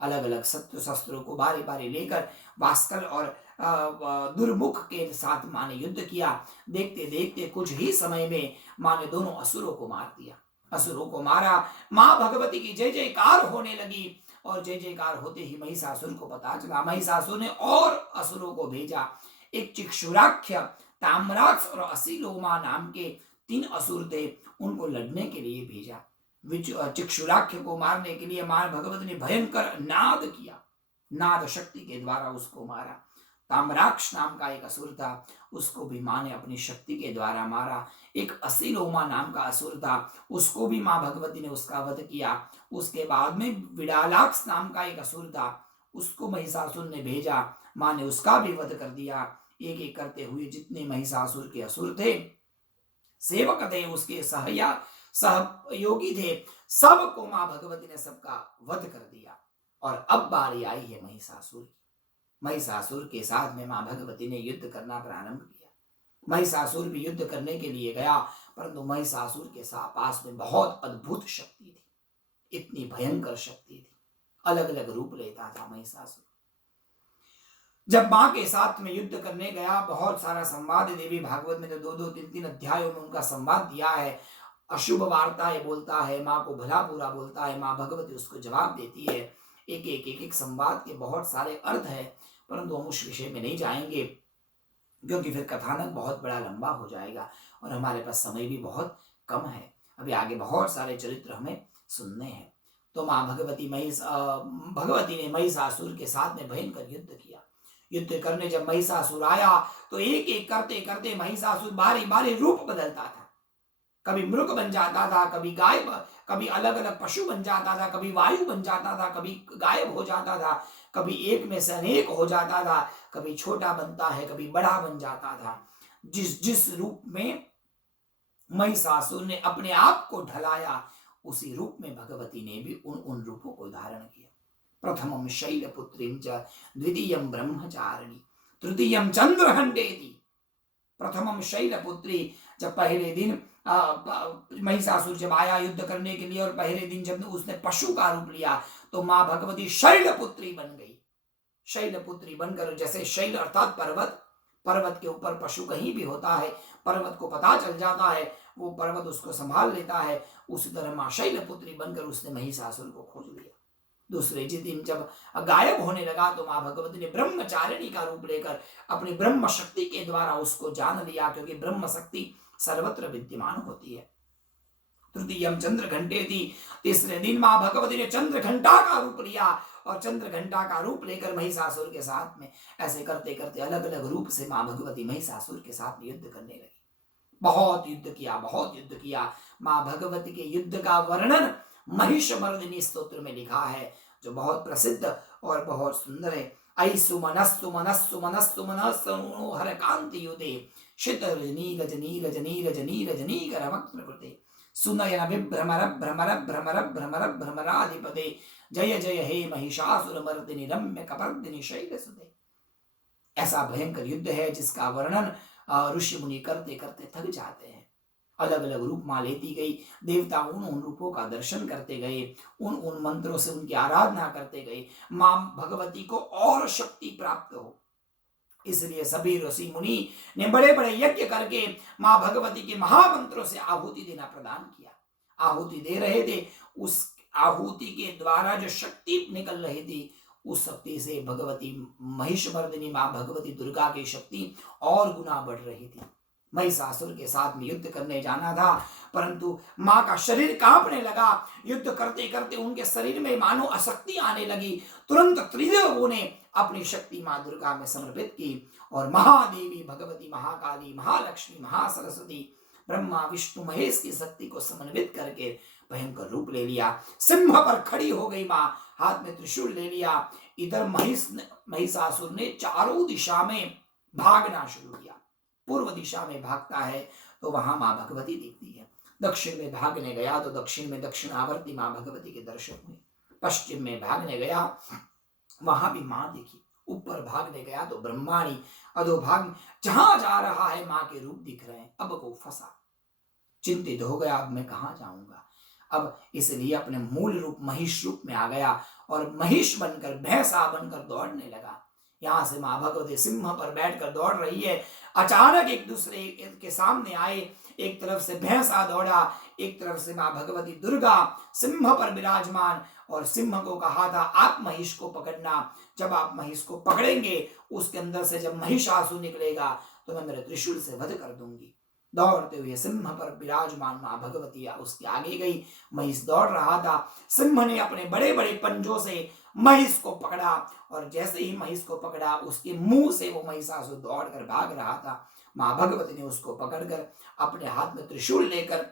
अलग अलग शस्त्रों को बारी बारी लेकर वास्कल और दुर्मुख के साथ माँ ने युद्ध किया। देखते देखते कुछ ही समय में माँ ने दोनों असुरों को मार दिया। असुरों को मारा, माँ भगवती की जय जयकार होने लगी और जय जयकार होते ही महिषासुर को पता चला। महिषासुर ने और असुरों को भेजा। एक चिक्षुराख्य, ताम्राक्ष और असीलोमा नाम के 3 असुर थे, उनको लड़ने के लिए भेजा। चिक्षुराख्य को मारने के लिए मां भगवती ने भयंकर नाद किया, नाद शक्ति के द्वारा उसको मारा। ताम्राक्ष नाम का एक असुर था, उसको भी मां ने अपनी शक्ति के द्वारा मारा। एक असीलोमा नाम का असुर था, उसको भी मां भगवती ने उसका वध किया। उसके बाद में विडालाक्ष नाम का एक असुर था, उसको महिषासुर ने भेजा, मां ने उसका भी वध कर दिया। एक एक करते हुए जितने महिषासुर के असुर थे, सेवक थे, उसके सहयोगी थे, सबको मां भगवती ने सबका वध कर दिया। और अब बारी आई है महिषासुर की। महिषासुर के साथ में मां भगवती ने युद्ध करना प्रारंभ किया। महिषासुर भी युद्ध करने के लिए गया, परंतु महिषासुर के पास में बहुत अद्भुत शक्ति थी, इतनी भयंकर शक्ति थी, अलग अलग रूप लेता था महिषासुर। जब मां के साथ में युद्ध करने गया, बहुत सारा संवाद देवी भागवत में तो 2-2, 3-3 अध्यायों में उनका संवाद दिया है। अशुभ वार्ताएं बोलता है, मां को भला बुरा बोलता है, मां भगवती उसको जवाब देती है। एक संवाद के बहुत सारे अर्थ है, परंतु हम उस विषय में नहीं जाएंगे क्योंकि फिर कथानक बहुत बड़ा लंबा हो जाएगा और हमारे पास समय भी बहुत कम है। अभी आगे बहुत सारे चरित्र हमें सुनने हैं। तो मां भगवती ने महिषासुर के साथ में भयंकर युद्ध किया। युद्ध करने जब महिषासुर आया तो एक एक करते करते महिषासुर बारी बारी रूप बदलता था। कभी मृग बन जाता था, कभी गाय, कभी अलग अलग पशु बन जाता था, कभी वायु बन जाता था, कभी गायब हो जाता था, कभी एक में से अनेक हो जाता था, कभी छोटा बनता है, कभी बड़ा बन जाता था। जिस जिस रूप में महिषासुर ने अपने आप को ढलाया, उसी रूप में भगवती ने भी उन रूपों को धारण किया। प्रथमं शैलपुत्रीं च द्वितीयं ब्रह्मचारिणी तृतीयं चंद्रघंटेति। प्रथमम शैलपुत्री, जब पहले दिन महिषासुर जब आया युद्ध करने के लिए और पहले दिन जब उसने पशु का रूप लिया तो मां भगवती शैलपुत्री बन गई। शैलपुत्री बनकर, जैसे शैल अर्थात पर्वत, पर्वत के ऊपर पशु कहीं भी होता है, पर्वत को पता चल जाता है, वो पर्वत उसको संभाल लेता है, उसी तरह मां शैलपुत्री बनकर उसने महिषासुर को खोज लिया। दूसरे दिन जब गायब होने लगा तो मां भगवती ने ब्रह्मचारिणी का रूप लेकर अपनी ब्रह्म शक्ति के द्वारा उसको जान लिया, क्योंकि ब्रह्म शक्ति सर्वत्र विद्यमान होती है। तृतीयम चंद्र घंटे थी, तीसरे दिन मां भगवती ने चंद्र घंटा का रूप लिया और चंद्र घंटा का रूप लेकर महिषासुर के साथ में ऐसे करते करते अलग अलग रूप से मां भगवती महिषासुर के साथ युद्ध करने लगी। बहुत युद्ध किया, बहुत युद्ध किया। मां भगवती के युद्ध का वर्णन महिषमर्दिनी स्तोत्र में लिखा है, जो बहुत प्रसिद्ध और बहुत सुंदर है। ऐसु मनस्सु मनस्सु मनस्सु मनस्सु हर कांति युते शित रजनी रजनी रजनी रजनी रजनी करवक्त्र कृते सुनयन विभ्रमर भ्रमर भ्रमर भ्रमर भ्रमराधिपते जय जय हे महिषासुर मर्दिनी रम्य कपर्दिनी शैलसुते। ऐसा भयंकर युद्ध है जिसका वर्णन ऋषि मुनि करते करते थक जाते हैं। अलग अलग रूप मां लेती गई, देवता उन रूपों का दर्शन करते गए, उन मंत्रों से उनकी आराधना करते गए, मां भगवती को और शक्ति प्राप्त हो। इसलिए सभी ऋषि मुनि ने बड़े बड़े यज्ञ करके मां भगवती के महामंत्रों से आहुति देना प्रदान किया। आहुति दे रहे थे, उस आहुति के द्वारा जो शक्ति निकल रही थी, उस शक्ति से भगवती महिषमर्दिनी मां भगवती दुर्गा की शक्ति और गुना बढ़ रही थी। महिषासुर के साथ में युद्ध करने जाना था, परंतु मां का शरीर कांपने लगा। युद्ध करते करते उनके शरीर में मानो अशक्ति आने लगी। तुरंत त्रिदेवों ने अपनी शक्ति मां दुर्गा में समर्पित की और महादेवी भगवती, महाकाली, महालक्ष्मी, महासरस्वती, ब्रह्मा विष्णु महेश की शक्ति को समन्वित करके भयंकर रूप ले लिया। सिंह पर खड़ी हो गई मां, हाथ में त्रिशूल ले लिया। इधर महिषासुर ने चारों दिशा में भागना शुरू किया। पूर्व दिशा में भागता है तो वहां मां भगवती दिखती है। दक्षिण में भागने गया तो दक्षिण में दक्षिणावर्ती मां भगवती के दर्शन हुए। पश्चिम में भागने गया, वहां भी मां दिखी। ऊपर भागने गया तो ब्रह्माणी, अधोभाग जहां जा रहा है मां के रूप दिख रहे हैं। अब वो फंसा, चिंतित हो गया, अब मैं कहां जाऊंगा। अब इसलिए अपने मूल रूप महिष रूप में आ गया और महिष बनकर, भैंसा बनकर दौड़ने लगा। यहां से मां भगवती सिंह पर बैठकर दौड़ रही है। अचानक एक दूसरे के सामने आए, एक तरफ से भैंसा दौड़ा, एक तरफ से मां भगवती दुर्गा सिंह पर विराजमान, और सिंह को कहा था आप महिष को पकड़ना, जब आप महिष को पकड़ेंगे उसके अंदर से जब महिषासुर निकलेगा तो मैं मेरे त्रिशूल से वध कर दूंगी। दौड़ते हुए सिंह पर विराजमान मां भगवती उसके आगे गई। महिष दौड़ रहा था, सिंह ने अपने बड़े बड़े पंजों से महिष को पकड़ा, और जैसे ही महिष को पकड़ा उसके मुंह से वो महिषासुर दौड़कर भाग रहा था। मां भगवती ने उसको पकड़कर अपने हाथ में त्रिशूल लेकर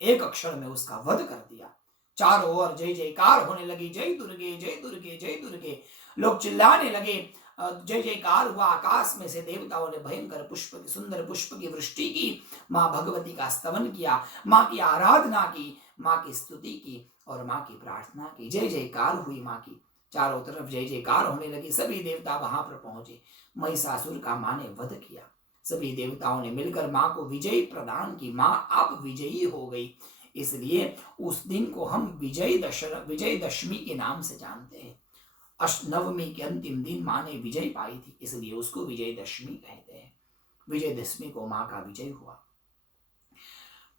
एक अक्षर में उसका वध कर दिया। चारों ओर जय जयकार होने लगी, जय दुर्गे जय दुर्गे जय दुर्गे। लोग चिल्लाने लगे, जय जयकार हुआ। आकाश में से देवताओं ने भयंकर पुष्प की, सुंदर पुष्प की वृष्टि की, मां भगवती का स्तवन किया, मां की आराधना की, मां की स्तुति की और मां की प्रार्थना की। जय जयकार हुई मां की, चारों तरफ जय जयकार होने लगी। सभी देवता वहां पर पहुंचे, महिषासुर का मां ने वध किया। सभी देवताओं ने मिलकर मां को विजय प्रदान की। मां आप विजयी हो गई, इसलिए उस दिन को हम विजयदशमी के नाम से जानते हैं। अष्टनवमी के अंतिम दिन मां ने विजय पाई थी, इसलिए उसको विजयदशमी कहते हैं। विजयदशमी को मां का विजय हुआ।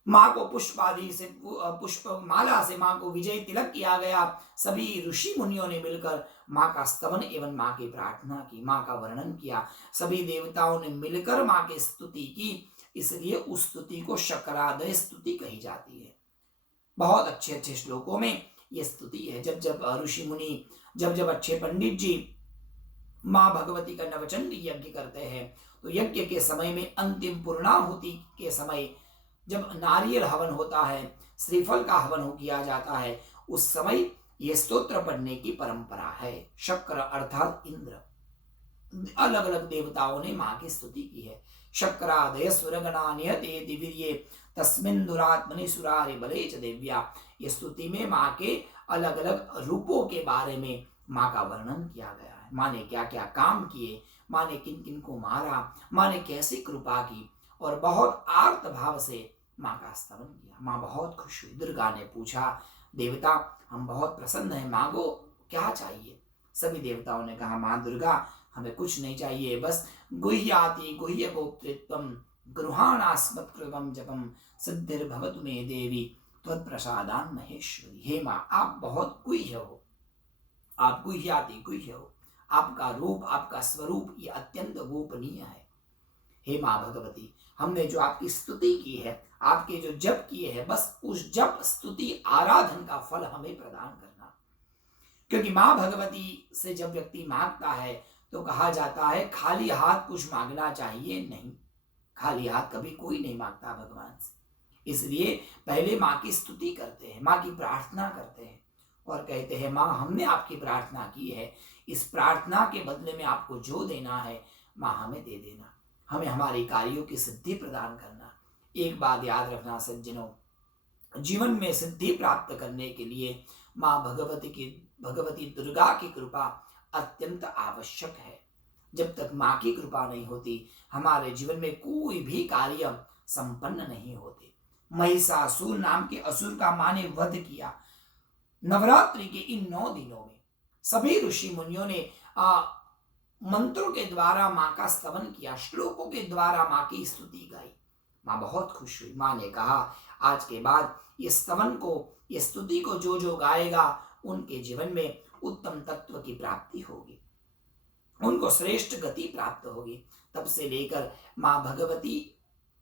मां को पुष्पादि से, पुष्प माला से मां को विजय तिलक किया गया। सभी ऋषि मुनियों ने मिलकर मां का स्तवन एवं मां की प्रार्थना की, मां का वर्णन किया। सभी देवताओं ने मिलकर मां की स्तुति की, इसलिए उस स्तुति को शक्रादय स्तुति कही जाती है। बहुत अच्छे अच्छे श्लोकों में यह स्तुति है। जब जब ऋषि मुनि, जब जब अच्छे पंडित जी मां भगवती का नवचंडी यज्ञ करते हैं तो यज्ञ के समय में अंतिम पूर्णाहुति के समय जब नारियल हवन होता है, श्रीफल का हवन किया जाता है, उस समय यह स्तोत्र पढ़ने की परंपरा है। शक्र अर्थात इंद्र, अलग अलग देवताओं ने मां की स्तुति की है। शक्रादय सुरगणा नियते वीर्ये तस्मिन् दुरात्मनि सुरारि बले च देव्या। ये स्तुति में मां के अलग अलग रूपों के बारे में मां का वर्णन किया गया है। मां ने क्या क्या काम किए, मां ने किन किन को मारा, मां ने कैसी कृपा की, और बहुत आर्त भाव से मां का स्तवन किया। मां बहुत खुश हुई। दुर्गा ने पूछा, देवता हम बहुत प्रसन्न हैं, मांगो क्या चाहिए। सभी देवताओं ने कहा, मां दुर्गा हमें कुछ नहीं चाहिए, बस गुह्याति गुह्य गोप्तृत्वम गृहाणास्मत्कृतम जपम सिद्धिर्भवतु मे देवी त्वत्प्रसादान महेश्वरी। हे मां आप बहुत गुह्य हो, आप गुह्याति गुह्य हो, आपका रूप, आपका स्वरूप ये अत्यंत गोपनीय है। हे मां भगवती, हमने जो आपकी स्तुति की है, आपके जो जप किए हैं, बस उस जप स्तुति आराधन का फल हमें प्रदान करना। क्योंकि मां भगवती से जब व्यक्ति मांगता है तो कहा जाता है खाली हाथ कुछ मांगना चाहिए नहीं। खाली हाथ कभी कोई नहीं मांगता भगवान से। इसलिए पहले मां की स्तुति करते हैं, मां की प्रार्थना करते हैं और कहते हैं, मां हमने आपकी प्रार्थना की है, इस प्रार्थना के बदले में आपको जो देना है मां हमें दे देना, हमें हमारे कार्यों की सिद्धि प्रदान करना। एक बात याद रखना सज्जनों, जीवन में सिद्धि प्राप्त करने के लिए मां भगवती दुर्गा की कृपा अत्यंत आवश्यक है। जब तक मां की कृपा नहीं होती हमारे जीवन में कोई भी कार्य संपन्न नहीं होते। महिषासुर नाम के असुर का मां ने वध किया। नवरात्रि के इन 9 दिनों में सभी ऋषि मुनियों ने मंत्रों के द्वारा मां का स्तवन किया, श्लोकों के द्वारा मां की स्तुति गाई। मां बहुत खुश हुई। मां ने कहा, आज के बाद ये स्तवन को, ये स्तुति को जो जो गाएगा उनके जीवन में उत्तम तत्व की प्राप्ति होगी, उनको श्रेष्ठ गति प्राप्त होगी। तब से लेकर मां भगवती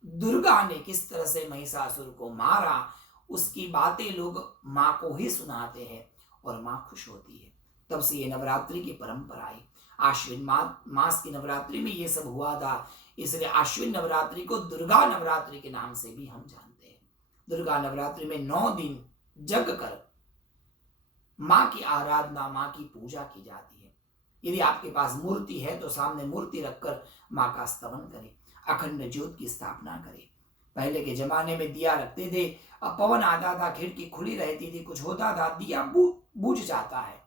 दुर्गा ने किस तरह से महिषासुर को मारा उसकी बातें लोग मां को ही सुनाते हैं और मां खुश होती है। तब से ये नवरात्रि की परंपरा आई। आश्विन मास की नवरात्रि में ये सब हुआ था, इसलिए आश्विन नवरात्रि को दुर्गा नवरात्रि के नाम से भी हम जानते हैं। दुर्गा नवरात्रि में 9 दिन जग कर मां की आराधना, मां की पूजा की जाती है। यदि आपके पास मूर्ति है तो सामने मूर्ति रखकर मां का स्तवन करें, अखंड ज्योत की स्थापना करें। पहले के जमाने में दिया रखते थे, अब पवन आता था, खिड़की खुली रहती थी, कुछ होता था, दिया बुझ जाता है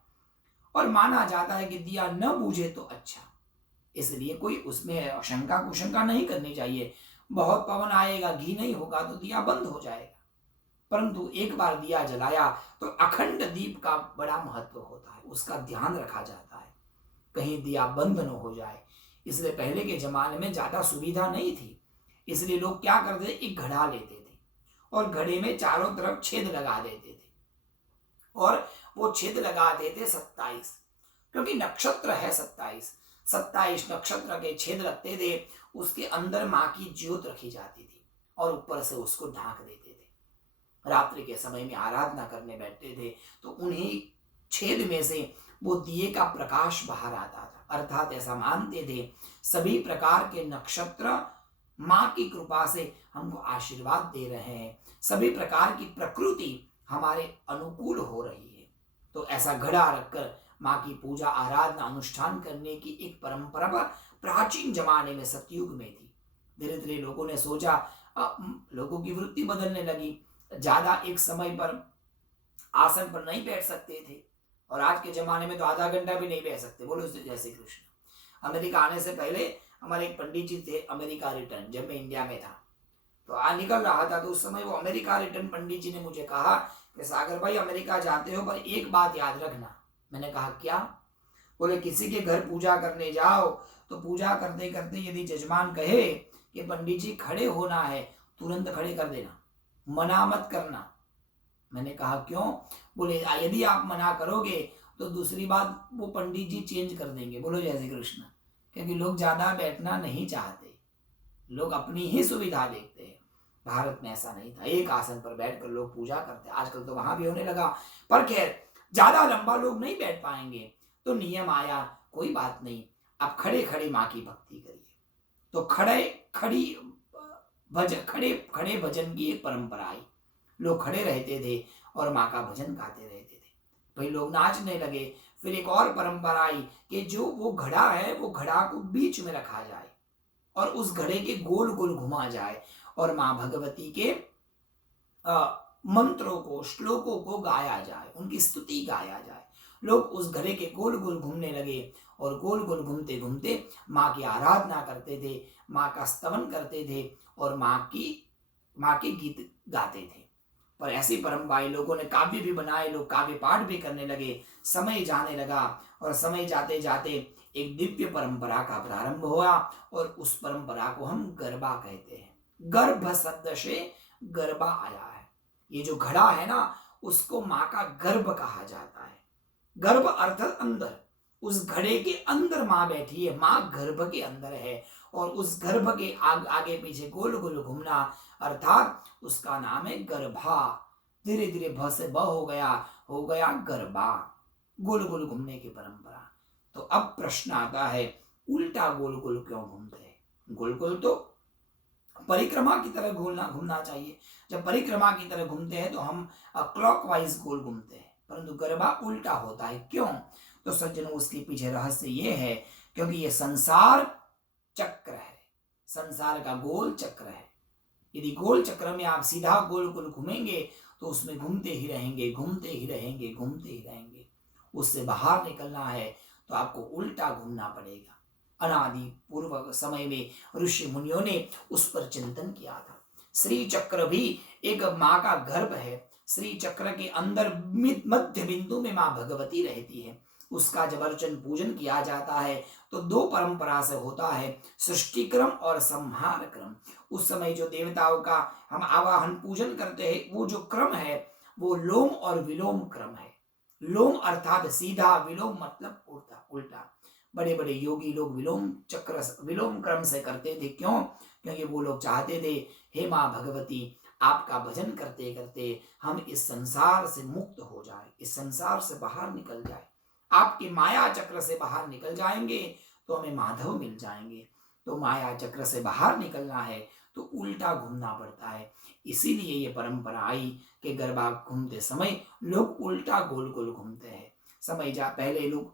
और माना जाता है कि दिया न बुझे तो अच्छा। इसलिए कोई उसमें शंका कुशंका नहीं करनी चाहिए। बहुत पवन आएगा, घी नहीं होगा तो दिया बंद हो जाएगा। परंतु एक बार दिया जलाया तो अखंड दीप का बड़ा महत्व होता है, उसका ध्यान रखा जाता है, कहीं दिया बंद न हो जाए। इसलिए पहले के जमाने में ज्यादा सुविधा नहीं थी, इसलिए लोग क्या करते थे, एक घड़ा लेते थे और घड़े में चारों तरफ छेद लगा देते थे और वो छेद लगाते थे 27, क्योंकि नक्षत्र है 27 नक्षत्र के छेद रखते थे, उसके अंदर माँ की ज्योत रखी जाती थी और ऊपर से उसको ढांक देते थे। रात्रि के समय में आराधना करने बैठते थे तो उन्हीं छेद में से वो दिए का प्रकाश बाहर आता था, अर्थात ऐसा मानते थे सभी प्रकार के नक्षत्र माँ की कृपा से हमको आशीर्वाद दे रहे हैं, सभी प्रकार की प्रकृति हमारे अनुकूल हो रही है। तो ऐसा घड़ा रखकर माँ की पूजा आराधना अनुष्ठान करने की एक परंपरा प्राचीन जमाने में सतयुग में थी। धीरे धीरे लोगों ने सोचा, लोगों की वृत्ति बदलने लगी, ज्यादा एक समय पर आसन पर नहीं बैठ सकते थे और आज के जमाने में तो आधा घंटा भी नहीं बैठ सकते। बोलो जय श्री कृष्ण। अमेरिका आने से पहले हमारे एक पंडित जी थे, अमेरिका रिटर्न, जब मैं इंडिया में था तो निकल रहा था, तो उस समय वो अमेरिका रिटर्न पंडित जी ने मुझे कहा कि सागर भाई अमेरिका जाते हो पर एक बात याद रखना। मैंने कहा क्या? बोले किसी के घर पूजा करने जाओ तो पूजा करते करते यदि जजमान कहे कि पंडित जी खड़े होना है, तुरंत खड़े कर देना, मना मत करना। मैंने कहा क्यों? बोले यदि आप मना करोगे तो दूसरी बात वो पंडित जी चेंज कर देंगे। बोलो जय श्री कृष्ण। क्योंकि लोग ज्यादा बैठना नहीं चाहते, लोग अपनी ही सुविधा देखते हैं। भारत में ऐसा नहीं था, एक आसन पर बैठकर लोग पूजा करते। आजकल तो वहां भी होने लगा, पर खैर ज्यादा लंबा लोग नहीं बैठ पाएंगे तो नियम आया, कोई बात नहीं, आप खड़े खड़े माँ की भक्ति करिए। तो खड़े भजन की एक परंपरा आई, लोग खड़े रहते थे और माँ का भजन गाते रहते थे। भाई लोग नाचने लगे। फिर एक और परंपरा आई कि जो वो घड़ा है वो घड़ा को बीच में रखा जाए और उस घड़े के गोल गोल घुमा जाए और माँ भगवती के मंत्रों को, श्लोकों को गाया जाए, उनकी स्तुति गाया जाए। लोग उस घड़े के गोल गोल घूमने लगे और गोल गोल घूमते घूमते माँ की आराधना करते थे, माँ का स्तवन करते थे और माँ के गीत गाते थे। पर ऐसी परंपराएं लोगों ने काव्य भी बनाए, लोग काव्य पाठ भी करने लगे। समय जाने लगा और समय जाते जाते एक दिव्य परंपरा का प्रारंभ हुआ और उस परंपरा को हम गरबा कहते हैं। गर्भ शब्द से गरबा आया है। ये जो घड़ा है ना, उसको माँ का गर्भ कहा जाता है। गर्भ अर्थात अंदर, उस घड़े के अंदर माँ बैठी है, माँ गर्भ के अंदर है और उस गर्भ के आगे पीछे गोल गोल घूमना, अर्थात उसका नाम है गरबा। धीरे धीरे भ से ब हो गया गरबा, गोल गोल घूमने की परंपरा। तो अब प्रश्न आता है, उल्टा गोल गोल क्यों घूमते हैं? गोल गोल तो परिक्रमा की तरह घूमना चाहिए। जब परिक्रमा की तरह घूमते हैं तो हम क्लॉकवाइज गोल घूमते हैं, परंतु गरबा उल्टा होता है, क्यों? तो सज्जनों, उसके पीछे रहस्य ये है क्योंकि ये संसार चक्र है, संसार का गोल चक्र है। यदि गोल चक्र में आप सीधा गोल गोल घूमेंगे तो उसमें घूमते ही रहेंगे, घूमते ही रहेंगे, घूमते ही रहेंगे। उससे बाहर निकलना है तो आपको उल्टा घूमना पड़ेगा। अनादि पूर्व समय में ऋषि मुनियों ने उस पर चिंतन किया था। श्री चक्र भी एक माँ का गर्भ है। श्री चक्र के अंदर मध्य बिंदु में माँ भगवती रहती है। उसका जब अर्चन पूजन किया जाता है तो दो परंपरा से होता है, सृष्टि क्रम और संहार क्रम। उस समय जो देवताओं का हम आवाहन पूजन करते हैं, वो जो क्रम है वो लोम और विलोम क्रम है। लोम अर्थात सीधा, विलोम मतलब उल्टा। बड़े बड़े योगी लोग विलोम क्रम से करते थे। क्यों? क्योंकि वो लोग चाहते थे, हे माँ भगवती, आपका भजन करते करते हम इस संसार से मुक्त हो जाए, इस संसार से बाहर निकल जाए। आपके माया चक्र से बाहर निकल जाएंगे तो हमें माधव मिल जाएंगे। तो माया चक्र से बाहर निकलना है तो उल्टा घूमना पड़ता है। इसीलिए ये परंपरा आई कि गरबा घूमते समय लोग उल्टा गोल गोल घूमते हैं। पहले लोग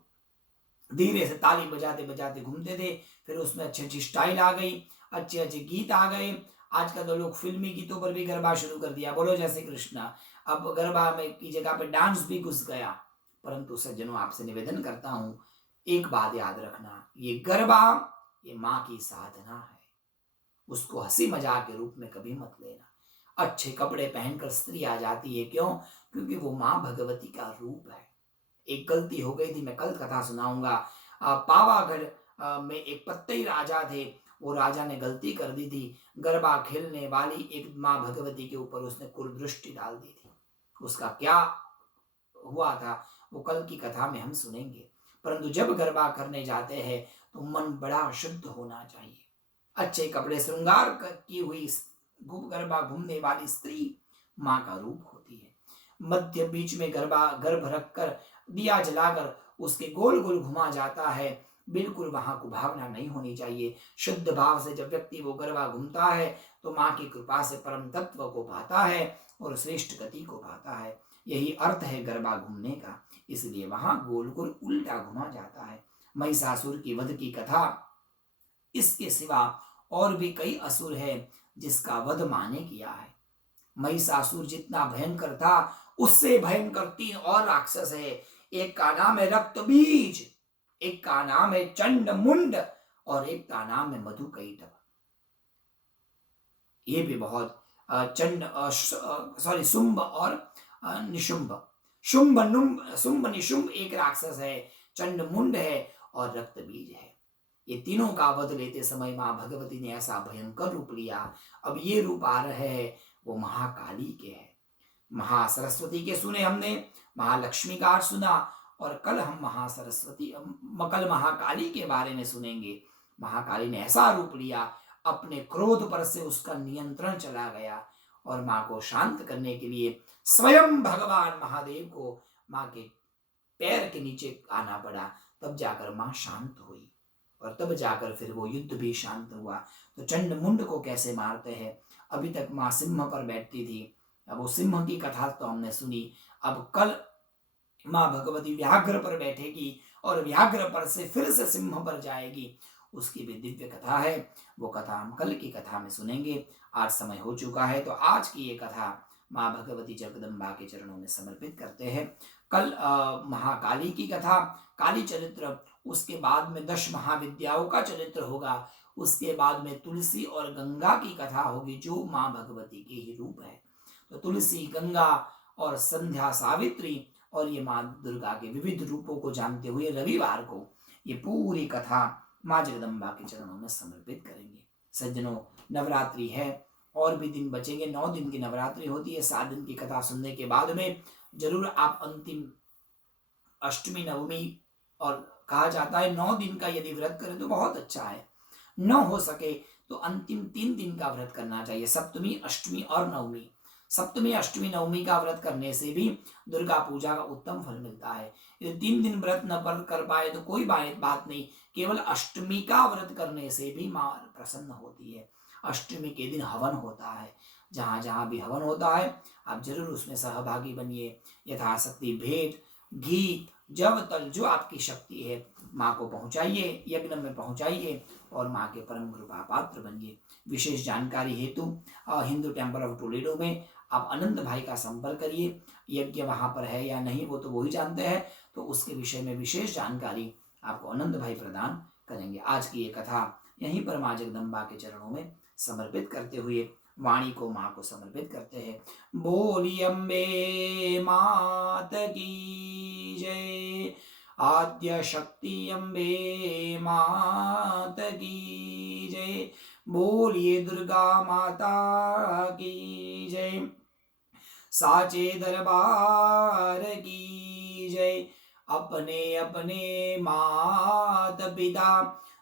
धीरे से ताली बजाते बजाते घूमते थे, फिर उसमें अच्छी अच्छी स्टाइल आ गई, अच्छे अच्छे गीत आ गए। आजकल तो लोग फिल्मी गीतों पर भी गरबा शुरू कर दिया। बोलो जय श्री कृष्ण। अब गरबा में की जगह पे डांस भी घुस गया। परंतु सज्जनों, आपसे निवेदन करता हूं, एक बात याद रखना, ये गरबा ये माँ की साधना है, उसको हंसी मजाक के रूप में कभी मत लेना। अच्छे कपड़े पहनकर स्त्री आ जाती है, क्यों? क्योंकि वो माँ भगवती का रूप है। एक गलती हो गई थी, मैं कल कथा सुनाऊंगा। पावागढ़ में एक पत्तई राजा थे। वो राजा ने गलती कर दी थी, गरबा खेलने वाली एक माँ भगवती के ऊपर उसने कुदृष्टि डाल दी थी। उसका क्या हुआ था वो कल की कथा में हम सुनेंगे। परंतु जब गरबा करने जाते हैं तो मन बड़ा शुद्ध होना चाहिए। अच्छे कपड़े श्रृंगार की हुई गरबा घूमने वाली स्त्री माँ का रूप होती है। मध्य बीच में गरबा गर्भ रखकर दिया जलाकर उसके गोल गोल घुमा जाता है। बिल्कुल वहां कुभावना नहीं होनी चाहिए। शुद्ध भाव से जब व्यक्ति वो गरबा घूमता है तो माँ की कृपा से परम तत्व को पाता है और श्रेष्ठ गति को पाता है। यही अर्थ है गरबा घूमने का, इसलिए वहां गोल गोल उल्टा घुमा जाता है। महिषासुर की वध की कथा, इसके सिवा और भी कई असुर है जिसका वध माँ ने किया है। महिषासुर जितना भयंकर था उससे भयंकर 3 और राक्षस है। एक का नाम है रक्तबीज, एक का नाम है चंड मुंड और एक का नाम है मधुकैटभ। ये भी बहुत शुंभ और निशुंभ, शुंभ निशुंभ एक राक्षस है, चंड मुंड है और रक्तबीज है। ये तीनों का वध लेते समय माँ भगवती ने ऐसा भयंकर रूप लिया। अब ये रूप आ रहे हैं वो महाकाली के हैं। महासरस्वती के सुने हमने, महालक्ष्मी का सुना और कल हम कल महाकाली के बारे में सुनेंगे। महाकाली ने ऐसा रूप लिया, अपने क्रोध पर से उसका नियंत्रण चला गया और माँ को शांत करने के लिए स्वयं भगवान महादेव को माँ के पैर के नीचे आना पड़ा। तब जाकर माँ शांत हुई और तब जाकर फिर वो युद्ध भी शांत हुआ। तो चंड मुंड को कैसे मारते हैं? अभी तक माँ सिंह पर बैठती थी, अब वो सिंह की कथा तो हमने सुनी। अब कल माँ भगवती व्याघ्र पर बैठेगी और व्याघ्र पर से फिर से सिंह पर जाएगी। उसकी भी दिव्य कथा है, वो कथा हम कल की कथा में सुनेंगे। आज समय हो चुका है तो आज की ये कथा माँ भगवती जगदम्बा के चरणों में समर्पित करते हैं। कल महाकाली की कथा, काली चरित्र, उसके बाद में 10 महाविद्याओं का चरित्र होगा, उसके बाद में तुलसी और गंगा की कथा होगी जो माँ भगवती के ही रूप है। तो तुलसी, गंगा और संध्या सावित्री और ये माँ दुर्गा के विविध रूपों को जानते हुए रविवार को ये पूरी कथा माँ जगदम्बा के चरणों में समर्पित करेंगे। सज्जनों, नवरात्रि है और भी दिन बचेंगे। 9 दिन की नवरात्रि होती है। 7 दिन की कथा सुनने के बाद में जरूर आप अंतिम अष्टमी, नवमी और कहा जाता है 9 दिन का यदि व्रत करें तो बहुत अच्छा है। न हो सके तो अंतिम 3 दिन का व्रत करना चाहिए, सप्तमी, अष्टमी और नवमी। सप्तमी, अष्टमी, नवमी का व्रत करने से भी दुर्गा पूजा का उत्तम फल मिलता है। यदि 3 दिन व्रत न कर पाए तो कोई बात नहीं, केवल अष्टमी का व्रत करने से भी माँ प्रसन्न होती है। अष्टमी के दिन हवन होता है, जहाँ जहाँ भी हवन होता है आप जरूर उसमें सहभागी बनिए। यथाशक्ति भेंट, घी, जब तल जो आपकी शक्ति है माँ को पहुँचाइए, यज्ञ में पहुँचाइए और माँ के परम कृपा पात्र बनिए। विशेष जानकारी हेतु हिंदू टेम्पल ऑफ टोलेडो में आप अनंत भाई का संपर्क करिए। यज्ञ वहाँ पर है या नहीं वो तो वही जानते हैं, तो उसके विषय में विशेष जानकारी आपको अनंत भाई प्रदान करेंगे। आज की ये कथा यहीं पर माँ जगदम्बा के चरणों में समर्पित करते हुए वाणी को माँ को समर्पित करते हैं। बोली अम्बे मात की जय, आद्य शक्ति अम्बे मात की जय, बोलिए दुर्गा माता की जय, साचे दरबार की जय। अपने अपने मात पिता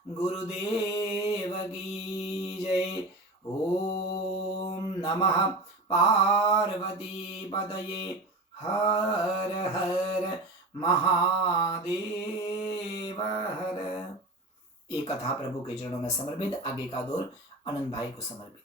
गुरुदेव की जय। ओम नमः पार्वती पतये, हर हर महादेव हर। एक कथा प्रभु के चरणों में समर्पित, आगे का दौर अनंत भाई को समर्पित।